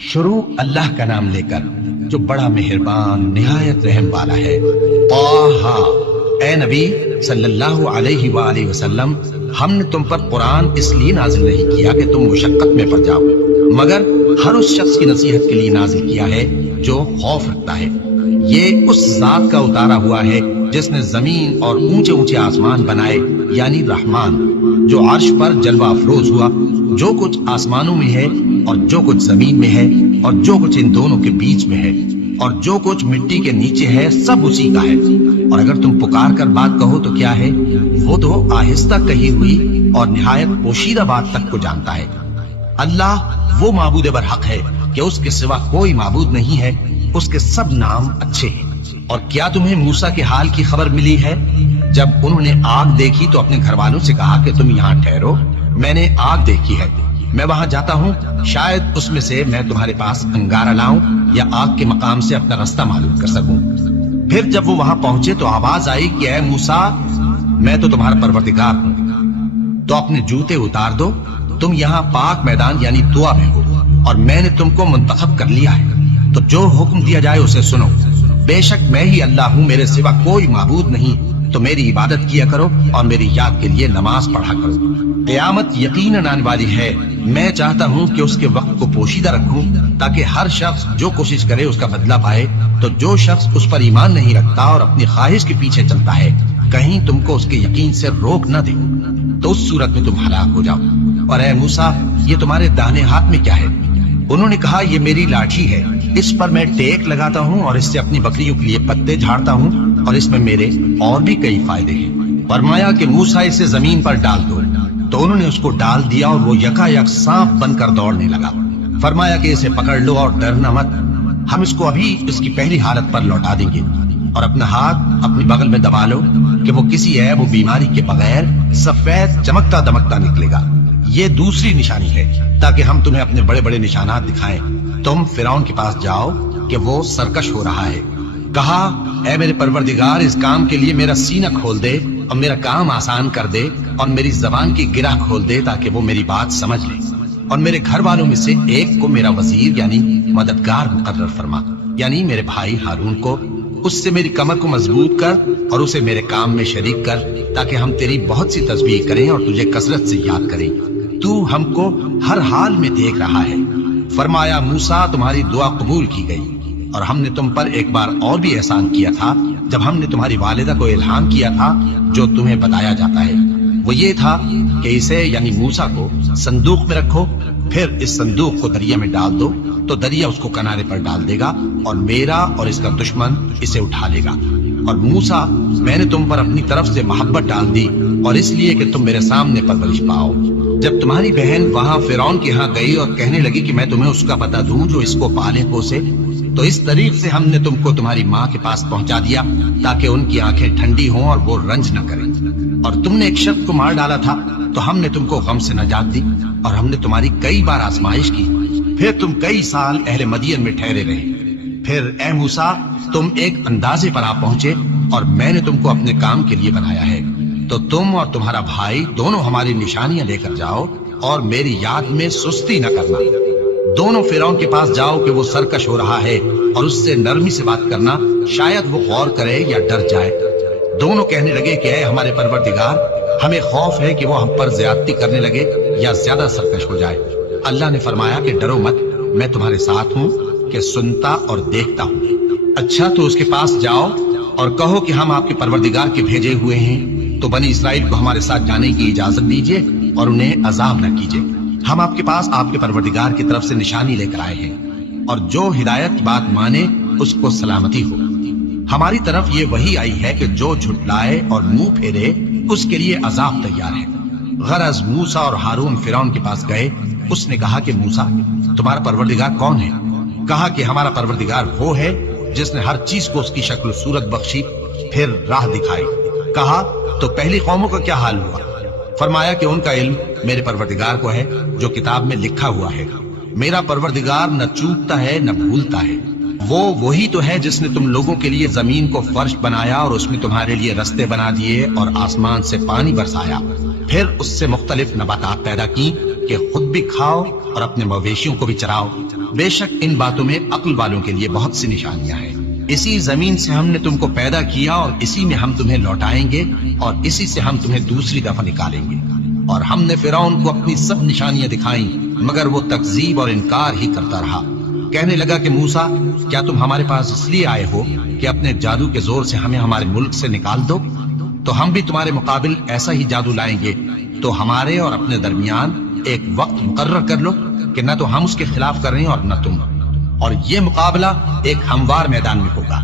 شروع اللہ کا نام لے کر جو بڑا مہربان نہایت رحم والا ہے۔ طٰہٰ، اے نبی صلی اللہ علیہ وآلہ وسلم، ہم نے تم پر قرآن اس لیے نازل نہیں کیا کہ تم مشقت میں پڑ جاؤ، مگر ہر اس شخص کی نصیحت کے لیے نازل کیا ہے جو خوف رکھتا ہے۔ یہ اس ذات کا اتارا ہوا ہے جس نے زمین اور اونچے اونچے آسمان بنائے، یعنی رحمان، جو عرش پر جلوہ افروز ہوا۔ جو کچھ آسمانوں میں ہے اور جو کچھ زمین میں ہے اور جو کچھ ان دونوں کے بیچ میں ہے اور جو کچھ مٹی کے نیچے ہے، سب اسی کا ہے۔ اور اگر تم پکار کر بات کہو تو کیا ہے؟ وہ تو آہستہ کہی ہوئی اور نہایت پوشیدہ بات تک کو جانتا ہے۔ اللہ وہ معبود برحق ہے کہ اس کے سوا کوئی معبود نہیں ہے، اس کے سب نام اچھے ہیں۔ اور کیا تمہیں موسیٰ کے حال کی خبر ملی ہے؟ جب انہوں نے آگ دیکھی تو اپنے گھر والوں سے کہا کہ تم یہاں ٹھہرو، میں نے آگ دیکھی ہے، میں وہاں جاتا ہوں، شاید اس میں سے میں تمہارے پاس انگارہ لاؤں یا آگ کے مقام سے اپنا رستہ معلوم کر سکوں۔ پھر جب وہ وہاں پہنچے تو آواز آئی کہ اے موسیٰ، میں تو تمہارا پروردگار ہوں، تو اپنے جوتے اتار دو، تم یہاں پاک میدان یعنی طوا میں ہو، اور میں نے تم کو منتخب کر لیا ہے، تو جو حکم دیا جائے اسے سنو۔ بے شک میں ہی اللہ ہوں، میرے سوا کوئی معبود نہیں، تو میری عبادت کیا کرو اور میری یاد کے لیے نماز پڑھا کرو۔ قیامت یقیناً آنے والی ہے، میں چاہتا ہوں کہ اس کے وقت کو پوشیدہ رکھوں تاکہ ہر شخص جو کوشش کرے اس کا بدلہ پائے۔ تو جو شخص اس پر ایمان نہیں رکھتا اور اپنی خواہش کے پیچھے چلتا ہے، کہیں تم کو اس کے یقین سے روک نہ دے، تو اس صورت میں تم ہلاک ہو جاؤ۔ اور اے موسیٰ، یہ تمہارے داہنے ہاتھ میں کیا ہے؟ انہوں نے کہا، یہ میری لاٹھی ہے، اس پر میں ٹیک لگاتا ہوں اور اس سے اپنی بکریوں کے لیے پتے جھاڑتا ہوں، اور اس میں میرے اور بھی کئی فائدے ہیں۔ فرمایا کہ موسیٰ اسے زمین پر ڈال دو، تو انہوں نے اس کو ڈال دیا اور وہ یکا یک سانپ بن کر دوڑنے لگا۔ فرمایا کہ اسے پکڑ لو اور ڈرنا مت، ہم اس کو ابھی اس کی پہلی حالت پر لوٹا دیں گے، اور اپنا ہاتھ اپنی بغل میں دبا لو کہ وہ کسی عیب و بیماری کے بغیر سفید چمکتا دمکتا نکلے گا۔ یہ دوسری نشانی ہے تاکہ ہم تمہیں اپنے بڑے بڑے نشانات دکھائیں۔ تم فرعون کے پاس جاؤ کہ وہ سرکش ہو رہا ہے۔ کہا، اے میرے پروردگار، اس کام کے لیے میرا سینہ کھول دے اور میرا کام آسان کر دے اور میری زبان کی گرہ کھول دے تاکہ وہ میری بات سمجھ لے، اور میرے گھر والوں میں سے ایک کو میرا وزیر یعنی مددگار مقرر فرما، یعنی میرے بھائی ہارون کو۔ اس سے میری کمر کو مضبوط کر اور اسے میرے کام میں شریک کر تاکہ ہم تیری بہت سی تسبیح کریں اور تجھے کثرت سے یاد کریں۔ تو ہم کو ہر حال میں دیکھ رہا ہے۔ فرمایا، موسیٰ، تمہاری دعا قبول کی گئی، اور ہم نے تم پر ایک بار اور بھی احسان کیا تھا جب ہم نے تمہاری والدہ کو الہام کیا تھا جو تمہیں بتایا جاتا ہے۔ وہ یہ تھا کہ اسے یعنی موسیٰ کو صندوق میں رکھو، پھر اس صندوق کو دریا میں ڈال دو تو دریا اس کو کنارے پر ڈال دے گا، اور میرا اور اس کا دشمن اسے اٹھا لے گا۔ اور موسیٰ، میں نے تم پر اپنی طرف سے محبت ڈال دی، اور اس لیے کہ تم میرے سامنے پرورش پاؤ۔ جب تمہاری بہن وہاں فرعون کے ہاں گئی اور کہنے لگی کہ میں تمہیں اس کا پتہ دوں جو اس کو پالے پوسے، تو اس طریق سے ہم نے تم کو تمہاری ماں کے پاس پہنچا دیا تاکہ ان کی آنکھیں ٹھنڈی ہوں اور وہ رنج نہ کریں۔ اور تم نے ایک شخص کو مار ڈالا تھا تو ہم نے تم کو غم سے نجات دی، اور ہم نے تمہاری کئی بار آزمائش کی، پھر تم کئی سال اہل مدین میں ٹھہرے رہے۔ پھر اے موسیٰ، تم ایک اندازے پر آ پہنچے اور میں نے تم کو اپنے کام کے لیے بنایا ہے، تو تم اور تمہارا بھائی دونوں ہماری نشانیاں لے کر جاؤ اور میری یاد میں سستی نہ کرنا۔ دونوں فرعون کے پاس جاؤ کہ وہ سرکش ہو رہا ہے، اور اس سے نرمی سے بات کرنا، شاید وہ غور کرے یا ڈر جائے۔ دونوں کہنے لگے کہ اے ہمارے پروردگار، ہمیں خوف ہے کہ وہ ہم پر زیادتی کرنے لگے یا زیادہ سرکش ہو جائے۔ اللہ نے فرمایا کہ ڈرو مت، میں تمہارے ساتھ ہوں کہ سنتا اور دیکھتا ہوں۔ اچھا، تو اس کے پاس جاؤ اور کہو کہ ہم آپ کے پروردگار کے بھیجے ہوئے ہیں، تو بنی اسرائیل کو ہمارے ساتھ جانے کی اجازت دیجیے اور انہیں عذاب نہ کیجیے۔ ہم آپ کے پاس آپ کے پروردگار کی طرف سے نشانی لے کر آئے ہیں، اور جو ہدایت کی بات مانے اس کو سلامتی ہو۔ ہماری طرف یہ وحی آئی ہے کہ جو جھٹلائے اور منہ پھیرے اس کے لیے عذاب تیار ہے۔ غرض موسیٰ اور ہارون فرعون کے پاس گئے۔ اس نے کہا کہ موسیٰ، تمہارا پروردگار کون ہے؟ کہا کہ ہمارا پروردگار وہ ہے جس نے ہر چیز کو اس کی شکل و صورت بخشی، پھر راہ دکھائی۔ کہا، تو پہلی قوموں کا کیا حال ہوا؟ فرمایا کہ ان کا علم میرے پروردگار کو ہے جو کتاب میں لکھا ہوا ہے۔ میرا پروردگار نہ چوکتا ہے نہ بھولتا ہے۔ وہ وہی تو ہے جس نے تم لوگوں کے لیے زمین کو فرش بنایا اور اس میں تمہارے لیے رستے بنا دیے اور آسمان سے پانی برسایا، پھر اس سے مختلف نباتات پیدا کی کہ خود بھی کھاؤ اور اپنے مویشیوں کو بھی چراؤ۔ بے شک ان باتوں میں عقل والوں کے لیے بہت سی نشانیاں ہیں۔ اسی زمین سے ہم نے تم کو پیدا کیا اور اسی میں ہم تمہیں لوٹائیں گے اور اسی سے ہم تمہیں دوسری دفعہ نکالیں گے۔ اور ہم نے فرعون کو اپنی سب نشانیاں دکھائیں مگر وہ تکذیب اور انکار ہی کرتا رہا۔ کہنے لگا کہ موسیٰ، کیا تم ہمارے پاس اس لیے آئے ہو کہ اپنے جادو کے زور سے ہمیں ہمارے ملک سے نکال دو؟ تو ہم بھی تمہارے مقابل ایسا ہی جادو لائیں گے، تو ہمارے اور اپنے درمیان ایک وقت مقرر کر لو کہ نہ تو ہم اس کے خلاف کر رہے ہیں اور نہ تم، اور یہ مقابلہ ایک ہموار میدان میں ہوگا۔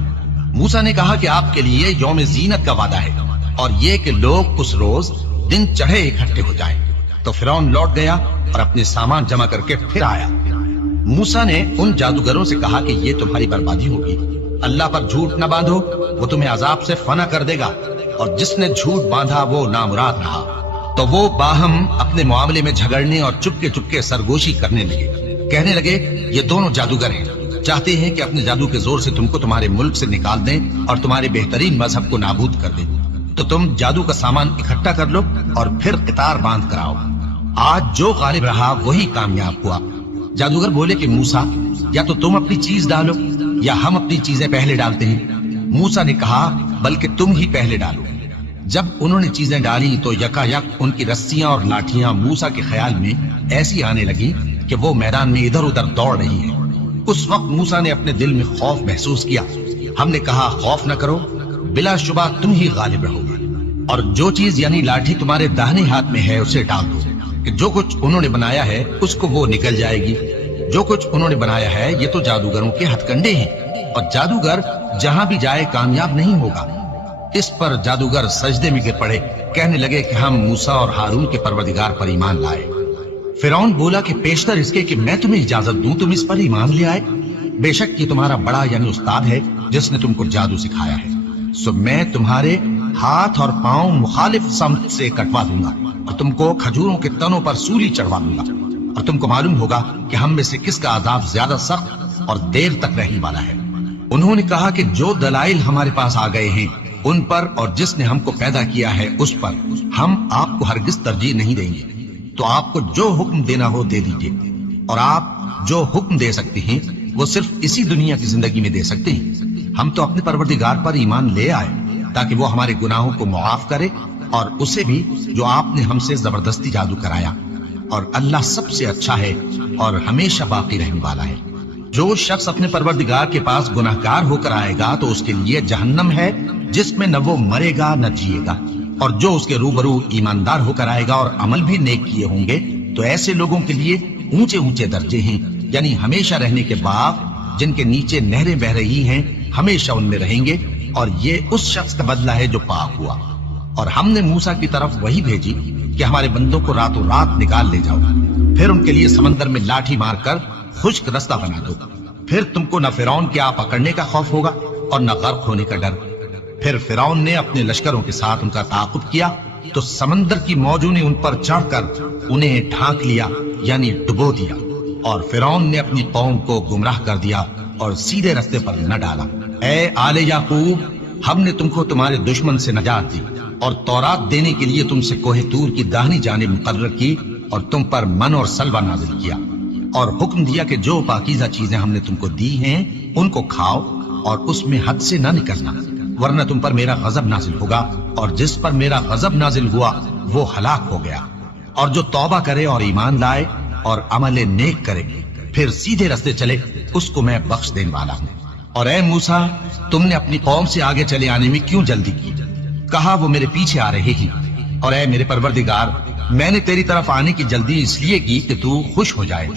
موسیٰ نے کہا کہ آپ کے لیے یوم زینت کا وعدہ ہے اور یہ کہ لوگ اس روز دن چڑھے اکٹھے ہو جائیں۔ تو فرعون لوٹ گیا اور اپنے سامان جمع کر کے پھر آیا۔ موسیٰ نے ان جادوگروں سے کہا کہ یہ تمہاری بربادی ہوگی، اللہ پر جھوٹ نہ باندھو، وہ تمہیں عذاب سے فنا کر دے گا، اور جس نے جھوٹ باندھا وہ نامراد رہا۔ تو وہ باہم اپنے معاملے میں جھگڑنے اور چپکے چپکے سرگوشی کرنے لگے۔ کہنے لگے یہ دونوں جادوگر ہیں، چاہتے ہیں کہ اپنے جادو کے زور سے تم کو تمہارے ملک سے نکال دیں اور تمہارے بہترین مذہب کو نابود کر دیں۔ تو تم جادو کا سامان اکٹھا کر لو اور پھر قطار باندھ کر آؤ، آج جو غالب رہا وہی کامیاب ہوا۔ جادوگر بولے کہ موسیٰ، یا تو تم اپنی چیز ڈالو یا ہم اپنی چیزیں پہلے ڈالتے ہیں۔ موسیٰ نے کہا بلکہ تم ہی پہلے ڈالو۔ جب انہوں نے چیزیں ڈالی تو یکا یک ان کی رسیاں اور لاٹھیاں موسیٰ کے خیال میں ایسی آنے لگی کہ وہ میدان میں ادھر ادھر دوڑ رہی ہیں۔ اس وقت موسیٰ نے اپنے دل میں خوف محسوس کیا۔ ہم نے کہا خوف نہ کرو، بلا شبہ تم ہی غالب رہو گے، اور جو چیز یعنی لاٹھی تمہارے داہنے ہاتھ میں ہے اسے ڈال دو کہ جو کچھ انہوں نے بنایا ہے اس کو وہ نکل جائے گی۔ جو کچھ انہوں نے بنایا ہے یہ تو جادوگروں کے ہتھ کنڈے ہیں، اور جادوگر جہاں بھی جائے کامیاب نہیں ہوگا۔ اس پر جادوگر سجدے میں گر پڑے، کہنے لگے کہ ہم موسیٰ اور ہارون کے پروردگار پر ایمان لائے۔ فرعون بولا کہ پیشتر اس کے کہ میں تمہیں اجازت دوں تم اس پر ایمان لے آئے، بے شک یہ تمہارا بڑا یعنی استاد ہے جس نے تم کو جادو سکھایا ہے، سو میں تمہارے ہاتھ اور پاؤں مخالف سمت سے کٹوا دوں گا اور تم کو کھجوروں کے تنوں پر سولی چڑھوا دوں گا، اور تم کو معلوم ہوگا کہ ہم میں سے کس کا عذاب زیادہ سخت اور دیر تک رہنے والا ہے۔ انہوں نے کہا کہ جو دلائل ہمارے پاس آ گئے ہیں ان پر اور جس نے ہم کو پیدا کیا ہے اس پر ہم آپ کو ہرگز ترجیح نہیں دیں گے، تو آپ کو جو حکم دینا ہو دے دیجئے، اور آپ جو حکم دے سکتے ہیں وہ صرف اسی دنیا کی زندگی میں دے سکتے ہیں۔ ہم تو اپنے پروردگار پر ایمان لے آئے تاکہ وہ ہمارے گناہوں کو معاف کرے، اور اسے بھی جو آپ نے ہم سے زبردستی جادو کرایا، اور اللہ سب سے اچھا ہے اور ہمیشہ باقی رہنے والا ہے۔ جو شخص اپنے پروردگار کے پاس گناہگار ہو کر آئے گا تو اس کے لیے جہنم ہے جس میں نہ وہ مرے گا نہ جیے گا، اور جو اس کے روبرو ایماندار ہو کر آئے گا اور عمل بھی نیک کیے ہوں گے تو ایسے لوگوں کے لیے اونچے اونچے درجے ہیں، یعنی ہمیشہ رہنے کے باغ جن کے نیچے نہریں بہ رہی ہیں، ہمیشہ ان میں رہیں گے، اور یہ اس شخص کا بدلہ ہے جو پاک ہوا۔ اور ہم نے موسیٰ کی طرف وہی بھیجی کہ ہمارے بندوں کو راتوں رات نکال لے جاؤ، پھر ان کے لیے سمندر میں لاٹھی مار کر خشک رستہ بنا دو، پھر تم کو نہ فرعون کے آ پکڑنے کا خوف ہوگا اور نہ غرق ہونے کا ڈر۔ پھر فرعون نے اپنے لشکروں کے ساتھ ان کا تعاقب کیا تو سمندر کی موجوں نے ان پر چڑھ کر انہیں ڈھانک لیا یعنی ڈبو دیا، اور فرعون نے اپنی قوم کو گمراہ کر دیا اور سیدھے رستے پر نہ ڈالا۔ اے آل یعقوب، ہم نے تم کو تمہارے دشمن سے نجات دی اور تورات دینے کے لیے تم سے کوہ طور کی داہنی جانب مقرر کی، اور تم پر من اور سلوہ نازل کیا، اور حکم دیا کہ جو پاکیزہ چیزیں ہم نے تم کو دی ہیں ان کو کھاؤ اور اس میں حد سے نہ نکلنا، ورنہ تم پر میرا غضب نازل ہوگا، اور جس پر میرا غضب نازل ہوا وہ ہلاک ہو گیا۔ اور جو توبہ کرے اور ایمان لائے اور عمل نیک کرے پھر سیدھے رستے چلے اس کو میں بخش دینے والا ہوں۔ اور اے موسیٰ، تم نے اپنی قوم سے آگے چلے آنے میں کیوں جلدی کی؟ کہا وہ میرے پیچھے آ رہے ہیں۔ اور اے میرے پروردگار، میں نے تیری طرف آنے کی جلدی اس لیے کی کہ تو خوش ہو جائے۔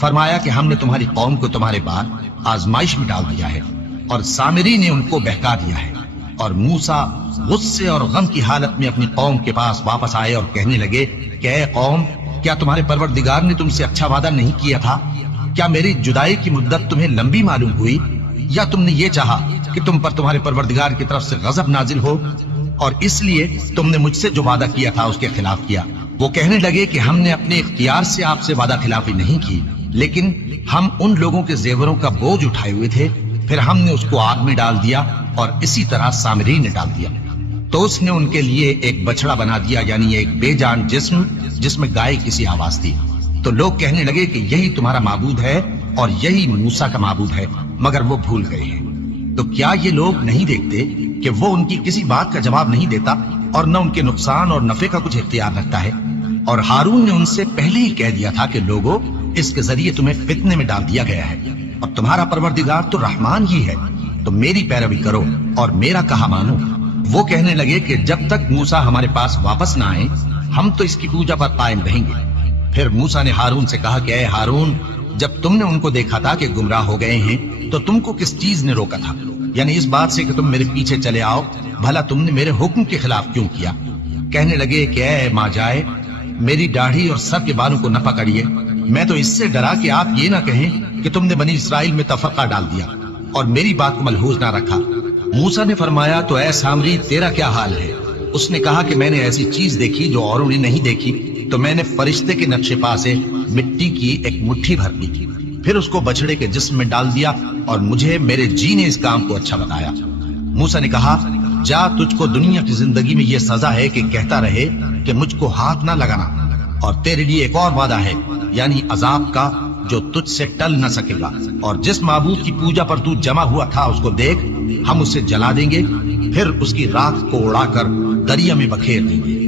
فرمایا کہ ہم نے تمہاری قوم کو تمہارے بعد آزمائش میں ڈال دیا ہے، اور سامری نے ان کو بہکا دیا ہے۔ اور موسیٰ غصے اور غم کی حالت میں اپنی قوم کے پاس واپس آئے اور کہنے لگے کہ اے قوم، کیا تمہارے پروردگار نے تم سے اچھا وعدہ نہیں کیا تھا؟ کیا میری جدائی کی مدت تمہیں لمبی معلوم ہوئی، یا تم نے یہ چاہا کہ تم پر تمہارے پروردگار کی طرف سے غضب نازل ہو، اور اس لیے تم نے مجھ سے جو وعدہ کیا تھا اس کے خلاف کیا؟ وہ کہنے لگے کہ ہم نے اپنے اختیار سے آپ سے وعدہ خلافی نہیں کی، لیکن ہم ان لوگوں کے زیوروں کا بوجھ اٹھائے ہوئے تھے، پھر ہم نے اس کو آگ میں ڈال دیا، اور اسی طرح سامری نے ڈال دیا۔ تو اس نے ان کے لیے ایک بچڑا بنا دیا، یعنی ایک بے جان جسم جس میں گائے کسی آواز تھی۔ تو لوگ کہنے لگے کہ یہی تمہارا معبود ہے اور یہی موسیٰ کا معبود ہے، مگر وہ بھول گئے ہیں۔ تو کیا یہ لوگ نہیں دیکھتے کہ وہ ان کی کسی بات کا جواب نہیں دیتا اور نہ ان کے نقصان اور نفع کا کچھ اختیار رکھتا ہے؟ اور ہارون نے ان سے پہلے ہی کہہ دیا تھا کہ لوگوں، اس کے ذریعے تمہیں فتنے میں ڈال دیا گیا ہے، اور تمہارا پروردگار تو رحمان ہی ہے، تو میری پیروی کرو اور میرا کہا مانو۔ وہ کہنے لگے کہ جب تک موسیٰ ہمارے پاس واپس نہ آئے ہم تو اس کی پوجا پر قائم رہیں گے۔ پھر موسیٰ نے ہارون سے کہا کہ اے ہارون، جب تم نے ان کو دیکھا تھا کہ گمراہ ہو گئے ہیں تو تم کو کس چیز نے روکا تھا؟ یعنی اس بات سے کہ تم میرے پیچھے چلے آؤ، بھلا تم نے میرے حکم کے خلاف کیوں کیا؟ کہنے لگے کہ اے ماں جائے، میری داڑھی اور سر کے بالوں کو نہ پکڑیے، میں تو اس سے ڈرا کہ آپ یہ نہ کہیں کہ تم نے بنی اسرائیل میں تفرقہ ڈال دیا اور میری بات کو ملحوظ نہ رکھا۔ موسیٰ نے فرمایا تو اے سامری، تیرا کیا حال ہے؟ اس نے کہا کہ میں نے ایسی چیز دیکھی جو اوروں نے نہیں دیکھی، تو میں نے فرشتے کے نقش پا سے مٹی کی ایک مٹھی بھر لی، پھر اس کو بچڑے کے جسم میں ڈال دیا اور مجھے میرے جی نے اس کام کو اچھا بتایا۔ موسیٰ نے کہا جا، تجھ کو دنیا کی زندگی میں یہ سزا ہے کہ کہتا رہے کہ مجھ کو ہاتھ نہ لگانا، اور تیرے لیے ایک اور وعدہ ہے، یعنی عذاب کا جو تجھ سے ٹل نہ سکے گا، اور جس معبود کی پوجا پر تو جمع ہوا تھا اس کو دیکھ، ہم اسے جلا دیں گے، پھر اس کی راکھ کو اڑا کر دریا میں بکھیر دیں گے۔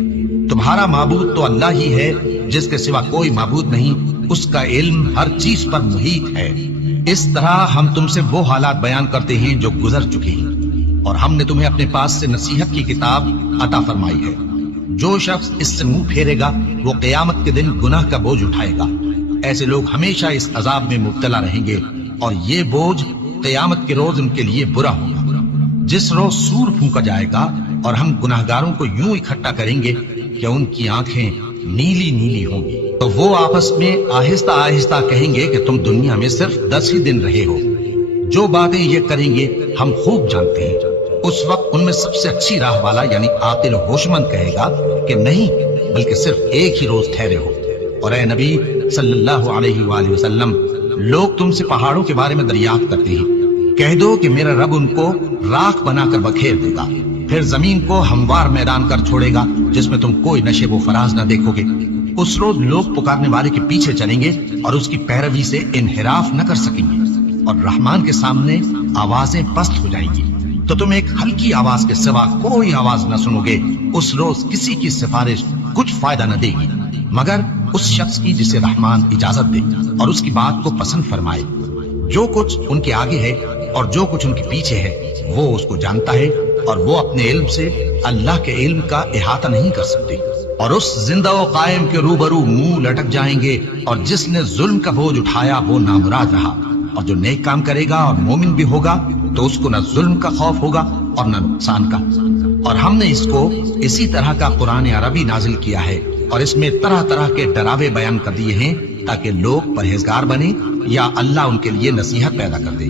تمہارا معبود تو اللہ ہی ہے، جس کے سوا کوئی معبود نہیں، اس کا علم ہر چیز پر محیط ہے۔ اس طرح ہم تم سے وہ حالات بیان کرتے ہیں جو گزر چکے ہیں، اور ہم نے تمہیں اپنے پاس سے نصیحت کی کتاب عطا فرمائی ہے۔ جو شخص اس سے منہ پھیرے گا وہ قیامت کے دن گناہ کا بوجھ اٹھائے گا۔ ایسے لوگ ہمیشہ اس عذاب میں مبتلا رہیں گے، اور یہ بوجھ قیامت کے روز ان کے لیے برا ہوگا۔ جس روز سور پھونکا جائے گا اور ہم گناہگاروں کو یوں اکٹھا کریں گے کہ ان کی آنکھیں نیلی نیلی ہوں گی، تو وہ آپس میں آہستہ آہستہ کہیں گے کہ تم دنیا میں صرف 10 ہی دن رہے ہو۔ جو باتیں یہ کریں گے ہم خوب جانتے ہیں۔ اس وقت ان میں سب سے اچھی راہ والا یعنی عاقل و ہوشمند کہے گا کہ نہیں، بلکہ صرف ایک ہی روز ٹھہرے ہو۔ اور اے نبی صلی اللہ علیہ وآلہ وسلم، لوگ تم سے پہاڑوں کے بارے میں دریافت کرتے ہیں، کہہ دو کہ میرا رب ان کو راکھ بنا کر بکھیر دے گا، پھر زمین کو ہموار میدان کر چھوڑے گا جس میں تم کوئی نشیب و فراز نہ دیکھو گے۔ اس روز لوگ پکارنے والے کے پیچھے چلیں گے اور اس کی پیروی سے انحراف نہ کر سکیں گے، اور رحمان کے سامنے آوازیں پست ہو جائیں گی، تو تم ایک ہلکی آواز کے سوا کوئی آواز نہ سنو گے۔ اس روز کسی کی سفارش کچھ فائدہ نہ دے گی مگر اس شخص کی جسے رحمان اجازت دے اور اس کی بات کو پسند فرمائے۔ جو کچھ ان کے آگے ہے اور جو کچھ ان کے پیچھے ہے وہ اس کو جانتا ہے، اور وہ اپنے علم سے اللہ کے علم کا احاطہ نہیں کر سکتے۔ اور اس زندہ و قائم کے روبرو منہ لٹک جائیں گے، اور جس نے ظلم کا بوجھ اٹھایا وہ نامراد رہا، اور جو نیک کام کرے گا اور مومن بھی ہوگا تو اس کو نہ ظلم کا خوف ہوگا اور نہ نقصان کا۔ اور ہم نے اس کو اسی طرح کا قرآن عربی نازل کیا ہے، اور اس میں طرح طرح کے ڈراوے بیان کر دیے ہیں تاکہ لوگ پرہیزگار بنیں یا اللہ ان کے لیے نصیحت پیدا کر دے۔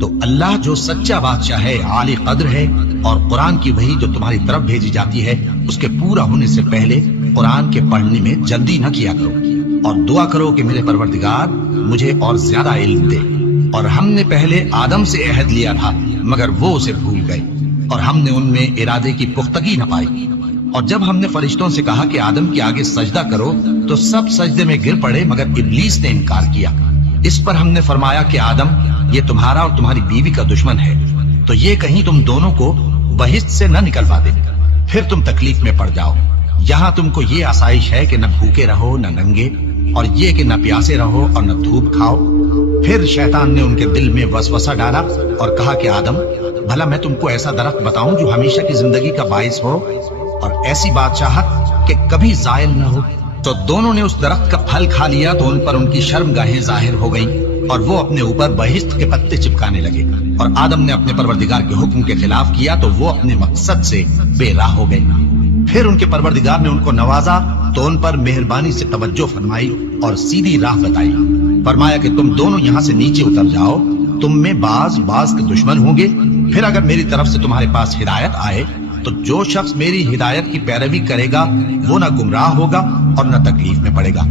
تو اللہ جو سچا بادشاہ ہے، عالی قدر ہے، اور قرآن کی وحی جو تمہاری طرف بھیجی جاتی ہے اس کے پورا ہونے سے پہلے قرآن کے پڑھنے میں جلدی نہ کیا کرو، اور دعا کرو کہ میرے پروردگار مجھے اور زیادہ علم دے۔ اور ہم نے پہلے آدم سے عہد لیا تھا مگر وہ اسے بھول گئے، اور ہم نے ان میں ارادے کی پختگی نہ پائی۔ اور جب ہم نے فرشتوں سے کہا کہ آدم کے آگے سجدہ کرو تو سب سجدے میں گر پڑے مگر ابلیس نے انکار کیا۔ اس پر ہم نے فرمایا کہ آدم، یہ تمہارا اور تمہاری بیوی کا دشمن ہے، تو یہ کہیں تم دونوں کو بہشت سے نہ نکلوا دے، پھر تم تکلیف میں پڑ جاؤ۔ یہاں تم کو یہ آسائش ہے کہ نہ بھوکے رہو نہ ننگے، اور یہ کہ نہ پیاسے رہو اور نہ دھوپ کھاؤ۔ پھر شیطان نے ان کے دل میں وسوسہ ڈالا اور کہا کہ آدم، بھلا میں تم کو ایسا درخت بتاؤں جو ہمیشہ کی زندگی کا باعث ہو اور ایسی بادشاہت کہ کبھی زائل نہ ہو؟ تو دونوں نے اس درخت کا پھل کھا لیا تو ان پر ان کی شرمگاہیں ظاہر ہو گئیں، اور وہ اپنے اوپر بہشت کے پتے چپکانے لگے۔ اور آدم نے اپنے پروردگار کے حکم کے خلاف کیا تو وہ اپنے مقصد سے بے راہ ہو گئے۔ پھر ان کے پروردگار نے ان کو نوازا تو ان پر مہربانی سے توجہ فرمائی اور سیدھی راہ بتائی۔ فرمایا کہ تم دونوں یہاں سے نیچے اتر جاؤ، تم میں بعض کے دشمن ہوں گے، پھر اگر میری طرف سے تمہارے پاس ہدایت آئے تو جو شخص میری ہدایت کی پیروی کرے گا وہ نہ گمراہ ہوگا اور نہ تکلیف میں پڑے گا،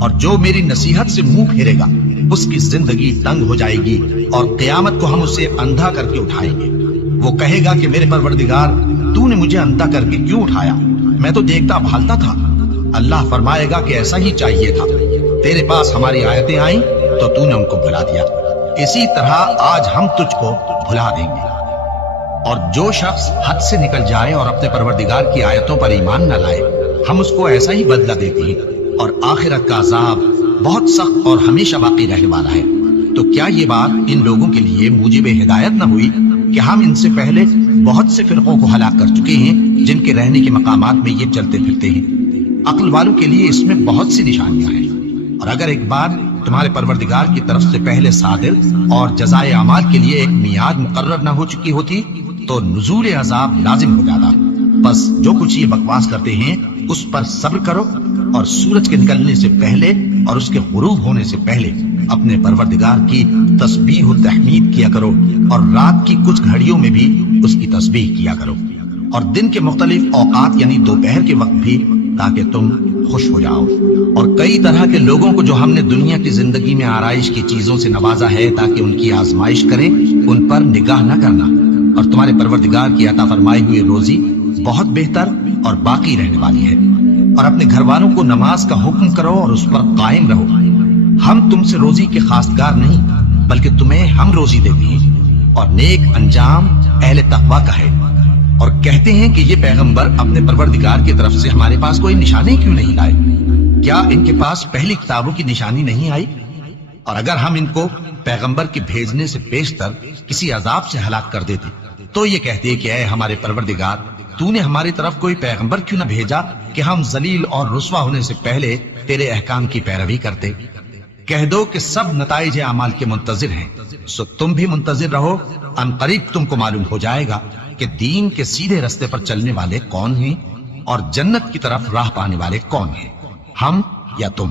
اور جو میری نصیحت سے منہ پھیرے گا اس کی زندگی تنگ ہو جائے گی، اور قیامت کو ہم اسے اندھا کر کے اٹھائیں گے۔ وہ کہے گا کہ میرے پروردگار، تو نے مجھے اندھا کر کے کیوں اٹھایا؟ میں تو دیکھتا بھالتا تھا۔ اللہ فرمائے گا کہ ایسا ہی چاہیے تھا، تیرے پاس ہماری آیتیں آئیں تو تو نے ان کو بھلا دیا، اسی طرح آج ہم تجھ کو بھلا دیں گے۔ اور جو شخص حد سے نکل جائے اور اپنے پروردگار کی آیتوں پر ایمان نہ لائے، ہم اس کو ایسا ہی بدلہ دیتے ہیں، اور آخرت کا عذاب بہت سخت اور ہمیشہ باقی رہنے والا ہے۔ تو کیا یہ بات ان لوگوں کے لیے موجب ہدایت نہ ہوئی کہ ہم ان سے پہلے بہت سے فرقوں کو ہلاک کر چکے ہیں جن کے رہنے کے مقامات میں یہ چلتے پھرتے ہیں؟ عقل والوں کے لیے اس میں بہت سی نشانیاں ہیں، اور اگر ایک بات تمہارے پروردگار کی طرف سے پہلے صادر اور جزائے اعمال کے لیے ایک میعاد مقرر نہ ہو چکی ہوتی تو نزول عذاب لازم ہو جاتا۔ بس جو کچھ یہ بکواس کرتے ہیں اس پر صبر کرو، اور سورج کے نکلنے سے پہلے اور اس کے غروب ہونے سے پہلے اپنے پروردگار کی تسبیح و تحمید کیا کرو، اور رات کی کچھ گھڑیوں میں بھی اس کی تسبیح کیا کرو، اور دن کے مختلف اوقات یعنی دوپہر کے وقت بھی، تاکہ تم خوش ہو جاؤ۔ اور کئی طرح کے لوگوں کو جو ہم نے دنیا کی زندگی میں آرائش کی چیزوں سے نوازا ہے تاکہ ان کی آزمائش کریں، ان پر نگاہ نہ کرنا، اور تمہارے پروردگار کی عطا فرمائی ہوئی روزی بہت بہتر اور باقی رہنے والی ہے۔ اور اپنے گھر والوں کو نماز کا حکم کرو اور اس پر قائم رہو۔ ہم تم سے روزی کے خواستگار نہیں، بلکہ تمہیں ہم روزی دیتے ہیں، اور نیک انجام اہل تقوی کا ہے۔ اور کہتے ہیں کہ یہ پیغمبر اپنے پروردگار کی طرف سے ہمارے پاس کوئی نشانی کیوں نہیں لائے؟ کیا ان کے پاس پہلی کتابوں کی نشانی نہیں آئی؟ اور اگر ہم ان کو پیغمبر کے بھیجنے سے بیشتر کسی عذاب سے ہلاک کر دیتے تو یہ کہتے کہ اے ہمارے پروردگار، تو نے ہماری طرف کوئی پیغمبر کیوں نہ بھیجا کہ ہم ذلیل اور رسوا ہونے سے پہلے تیرے احکام کی پیروی کرتے۔ کہہ دو کہ سب نتائج اعمال کے منتظر ہیں، سو تم بھی منتظر رہو، ان قریب تم کو معلوم ہو جائے گا کہ دین کے سیدھے رستے پر چلنے والے کون ہیں اور جنت کی طرف راہ پانے والے کون ہیں، ہم یا تم۔